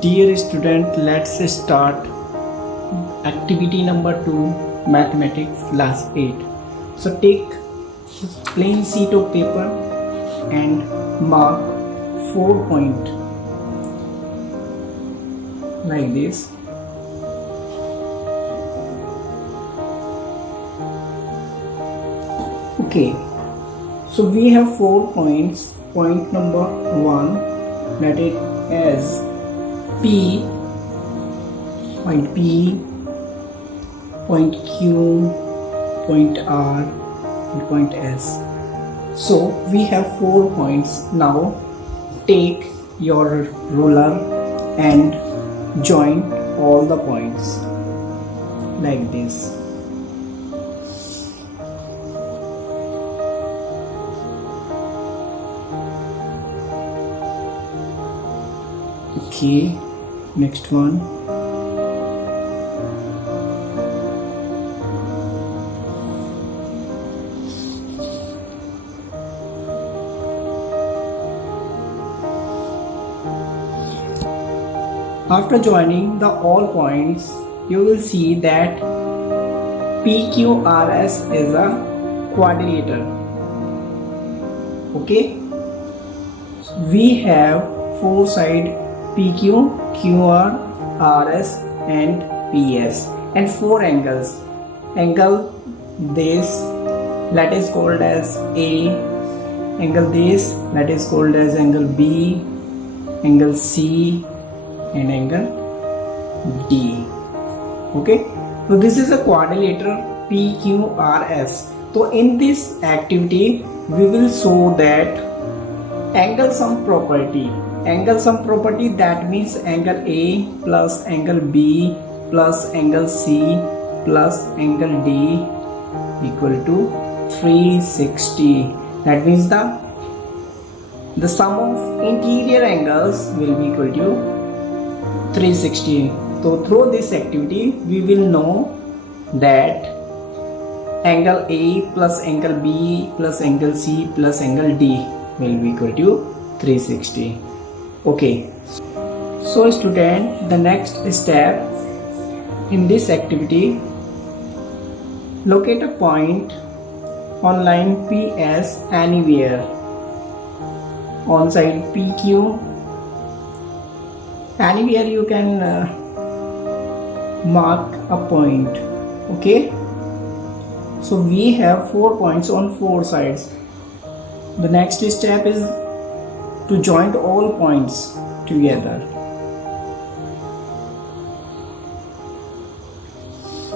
Dear student, let's start activity number 2, mathematics class 8. So take plain sheet of paper and mark 4 points like this. Okay, so we have 4 points. Point number 1, that it as P, point P, point Q, point R, and point S. So we have 4 points. Now take your ruler and join all the points like this. Okay, next one. After joining the all points, you will see that PQRS is a quadrilateral. Okay, we have 4 sides PQ, QR, RS and PS and 4 angles. Angle this, that is called as A. Angle this, that is called as angle B. Angle C and angle D. Okay, so this is a quadrilateral PQRS. So in this activity we will show that angle sum property. Angle sum property, that means angle A plus angle B plus angle C plus angle D equal to 360. That means the sum of interior angles will be equal to 360. So through this activity we will know that angle A plus angle B plus angle C plus angle D will be equal to 360. Okay, so student, the next step in this activity, locate a point on line PS anywhere on side PQ. Anywhere you can mark a point. Okay, so we have 4 points on 4 sides. The next step is to join all points together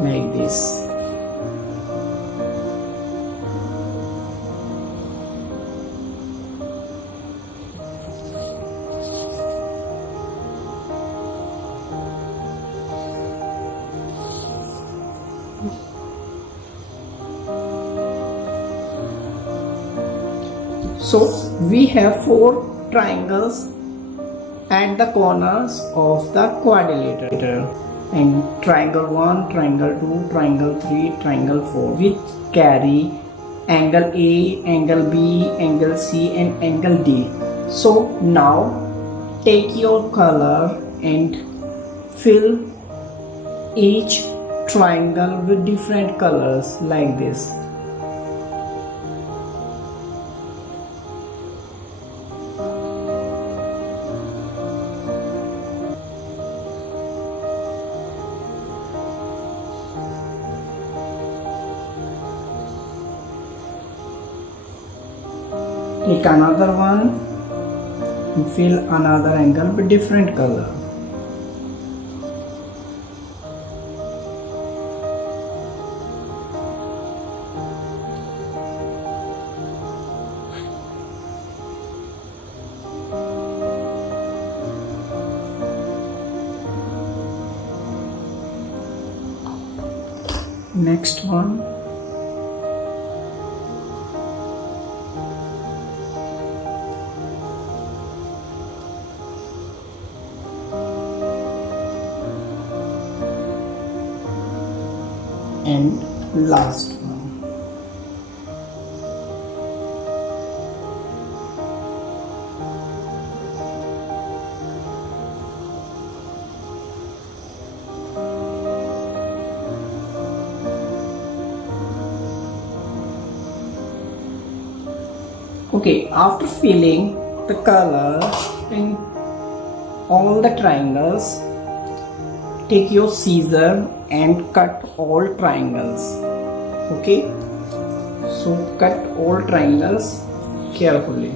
like this. So we have 4 triangles at the corners of the quadrilateral, and triangle 1, triangle 2, triangle 3, triangle 4, which carry angle A, angle B, angle C and angle D. So now take your color and fill each triangle with different colors like this. Take another one and fill another angle with different color. Next one. And last one. Okay, after filling the color in all the triangles, take your scissor and cut all triangles. Okay, so cut all triangles carefully.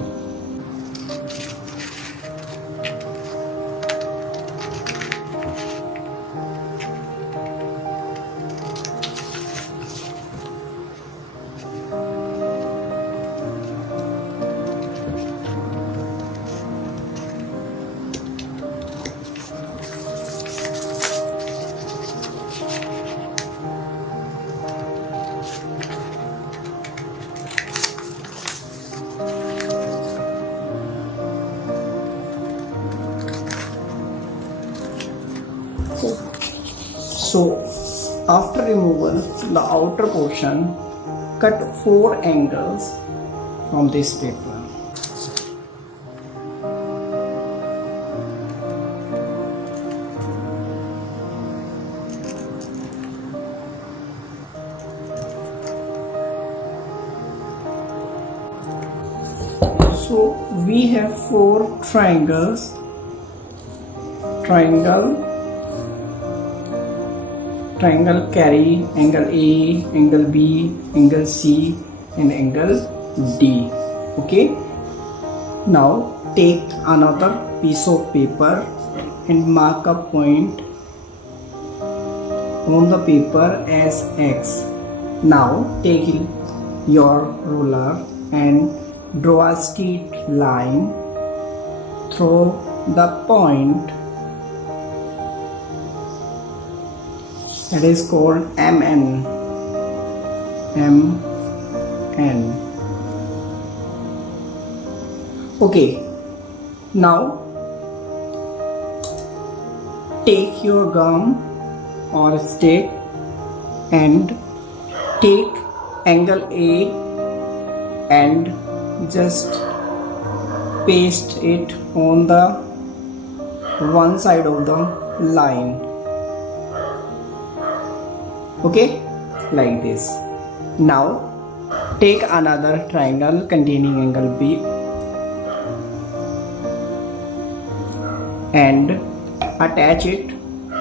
So after removal the outer portion, cut 4 angles from this paper. So we have 4 triangles. Triangle carry angle A, angle B, angle C and angle D. Okay, now take another piece of paper and mark a point on the paper as X. Now take your ruler and draw a straight line through the point that is called MN. Okay, now take your gum or stick and take angle A and just paste it on the one side of the line. Okay, like this. Now take another triangle containing angle B and attach it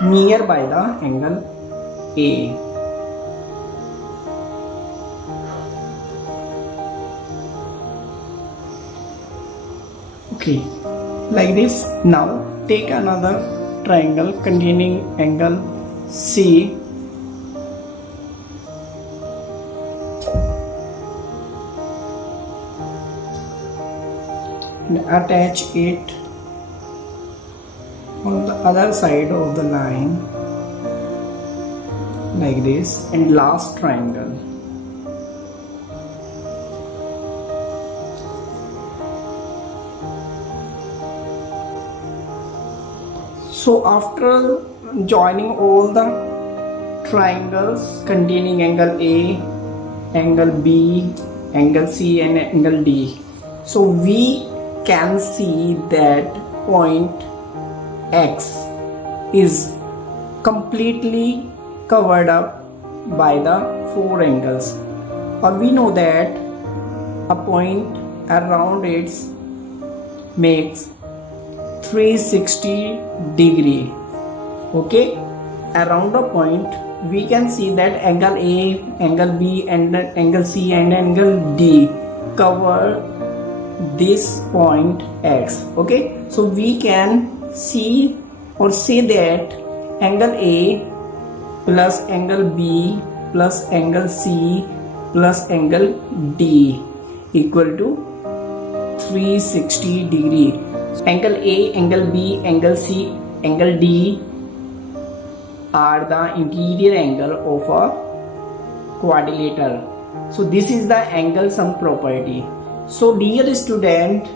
nearby the angle A. Okay, like this. Now take another triangle containing angle C and attach it on the other side of the line like this. And last triangle. So after joining all the triangles containing angle A, angle B, angle C and angle D, so we can see that point X is completely covered up by the 4 angles, or we know that a point around it makes 360 degree. Okay, around the point we can see that angle A, angle B and angle C and angle D cover this point X. Okay, so we can see or say that angle A plus angle B plus angle C plus angle D equal to 360 degree. Angle A, angle B, angle C, angle D are the interior angle of a quadrilateral. So this is the angle sum property. So dear student,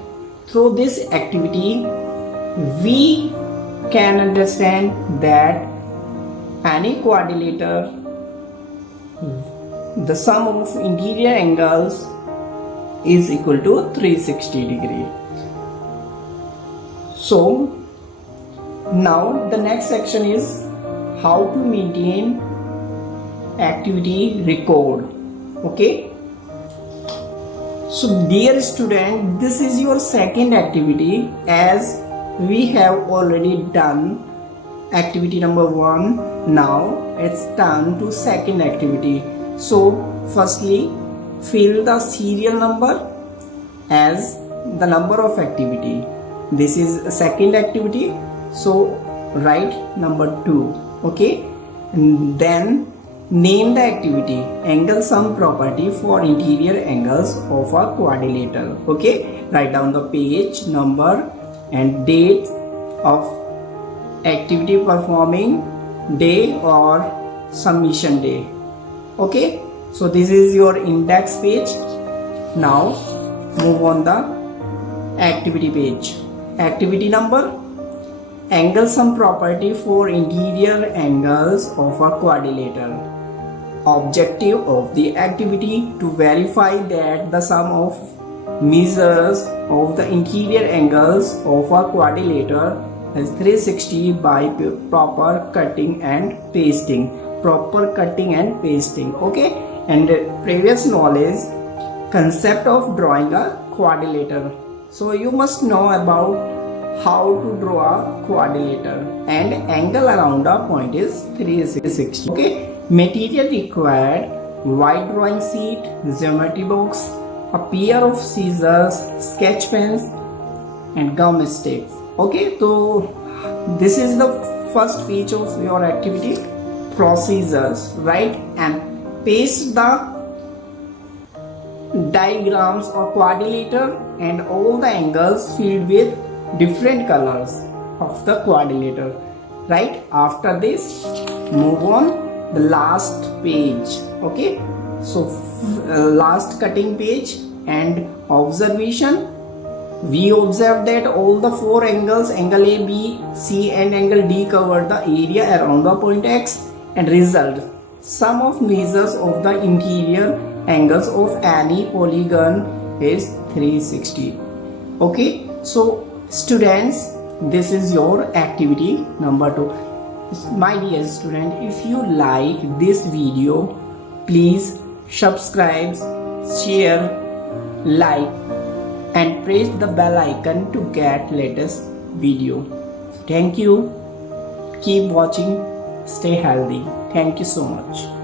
through this activity we can understand that any quadrilateral, the sum of interior angles is equal to 360 degree. So now the next section is how to maintain activity record. Okay, So dear student, this is your second activity, as we have already done activity number 1. Now it's turn to second activity. So firstly, fill the serial number as the number of activity. This is second activity, so write number 2. Okay, and then name the activity angle sum property for interior angles of a quadrilateral. Okay, write down the page number and date of activity performing day or submission day. Okay, so this is your index page. Now move on the activity page. Activity number angle sum property for interior angles of a quadrilateral. Objective of the activity to verify that the sum of measures of the interior angles of a quadrilateral is 360 by proper cutting and pasting. Okay, and previous knowledge, concept of drawing a quadrilateral. So you must know about how to draw a quadrilateral, and angle around a point is 360. Okay, material required: white drawing sheet, geometry box, a pair of scissors, sketch pens, and gum sticks. Okay, so this is the first page of your activity. Procedures: write and paste the diagrams of quadrilateral and all the angles filled with different colors of the quadrilateral. Right after this, move on the last page. Okay, so last cutting page and observation. We observe that all the four angles, angle A, B, C and angle D, cover the area around the point X, and result sum of measures of the interior angles of any polygon is 360. Okay, so students, this is your activity number 2. My dear student, if you like this video, please subscribe, share, like and press the bell icon to get latest video. Thank you. Keep watching. Stay healthy. Thank you so much.